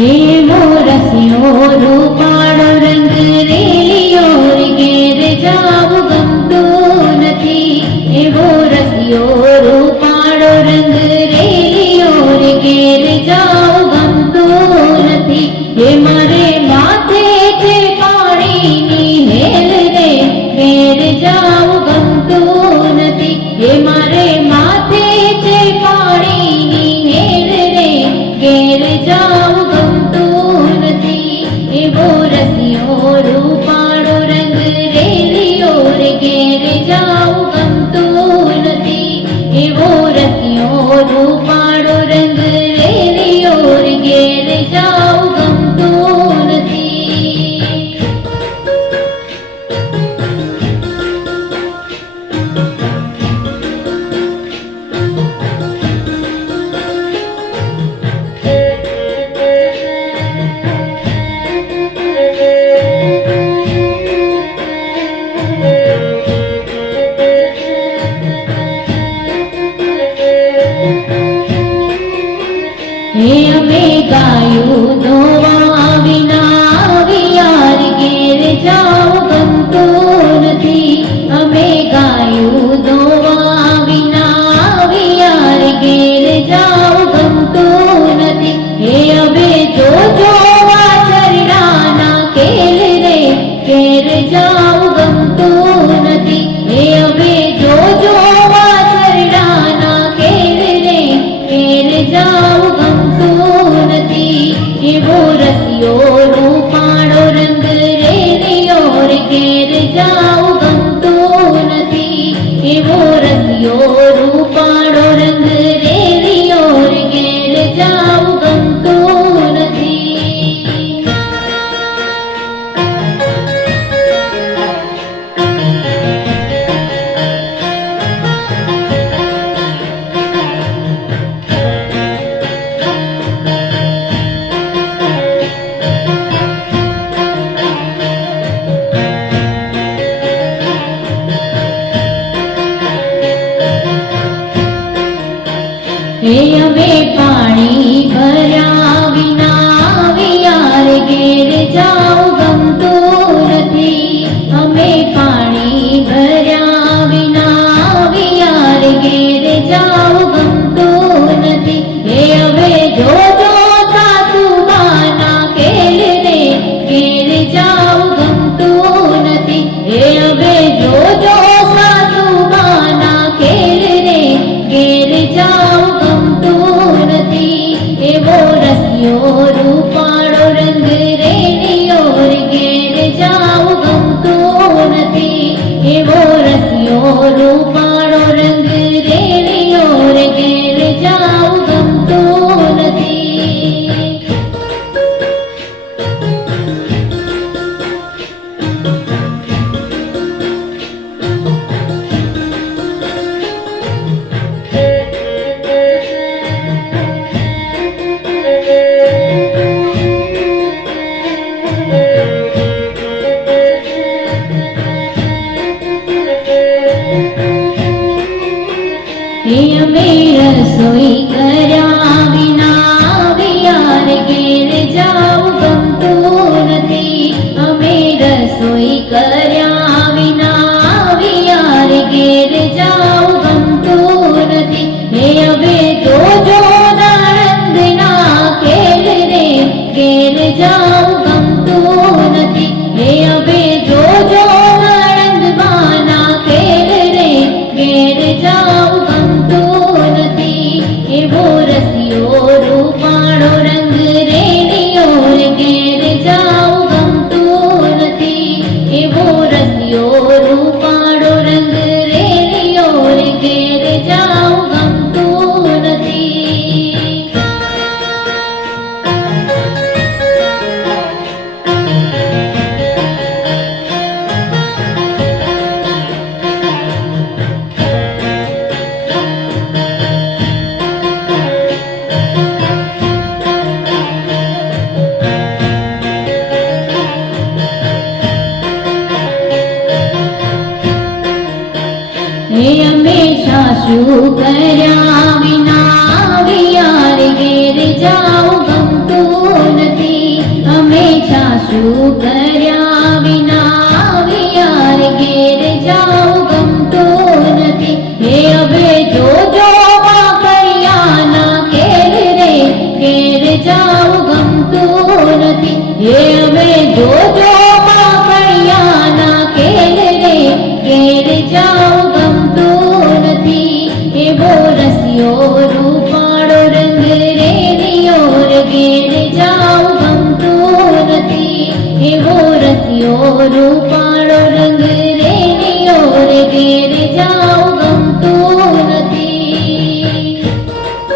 એવો રસિયો રૂપાળો રંગ રેલિયો ઘેર જાવું ગમતું નથી. એવો રસિયો રૂપાળો રંગ રેલિયો ઘેર જાવું ગમતું નથી. એ મારે માથે છે પાણીની હેલ રે ઘેર જાવું ગમતું નથી. એ મારે માથે છે પાણીની હેલ રે ઘેર જાવું ગમતું નથી. એવો રસિયો રૂપાળો રંગ રેલિયો ઘેર જાવું ગમતું નથી. એવો રસિયો રૂપાળો રંગ રેલિયો ઘેર જાવું ગમતું નથી. અમે ગાયું ધોવા વિના વિયાર ઘેર જાવું ગમતું નથી. અમે ગાયું ધોવા વિના વિયાર ઘેર જાવું ગમતું નથી. એ હવે જોજો વાછરડાના ખેલ રે ઘેર જાવું ગમતું નથી. એ હવે જોજો વાછરડાના ખેલ રે ઘેર જાવું ગમતું નથી. એવો રસિયો રૂપાળો રંગ રેલિયો ઘેર જાવું ગમતું નથી. એવો રસિયો રૂપાળો રંગ રેલિયો ઘેર જાવું ગમતું નથી. અમે પાણી ભર્યા વિના વિયાર ઘેર જાવું ગમતું નથી. અમે પાણી ભર્યા વિના વિયાર ઘેર જાવું ગમતું નથી. એ હવે જોજો સાસુબાના ખેલ રે ઘેર જાવું ગમતું નથી. એ હવે જોજો સાસુબાના ખેલ રે ઘેર જાવું ગમતું નથી. એવો રસિયો રૂપાળો રંગ રેલિયો ઘેર જાવું ગમતું નથી. એવો રસિયો રૂપાળો રંગ રેલિયો ઘેર જાવું ગમતું નથી. અમે રસોઈ કર્યા વિના વિયાર ઘેર જાવું ગમતું નથી. અમે રસોઈ કર્યા વિના વિયાર ઘેર જાવું ગમતું નથી. એ હવે જોજો નણંદના ખેલ રે ઘેર જાવું ગમતું નથી. એ હવે જોજો નણંદબાના ખેલ રે ઘેર જાવું ગમતું નથી. એવો રસિયો રૂપાળો રંગ રેલિયો ઘેર જાવું ગમતું નથી. એવો રસિયો રૂપાળો રંગ રેલિયો ઘેર જાવું ગમતું નથી. અમે સાસુ કર્યા વિના વિયાર ઘેર જાવું ગમતું નથી. શું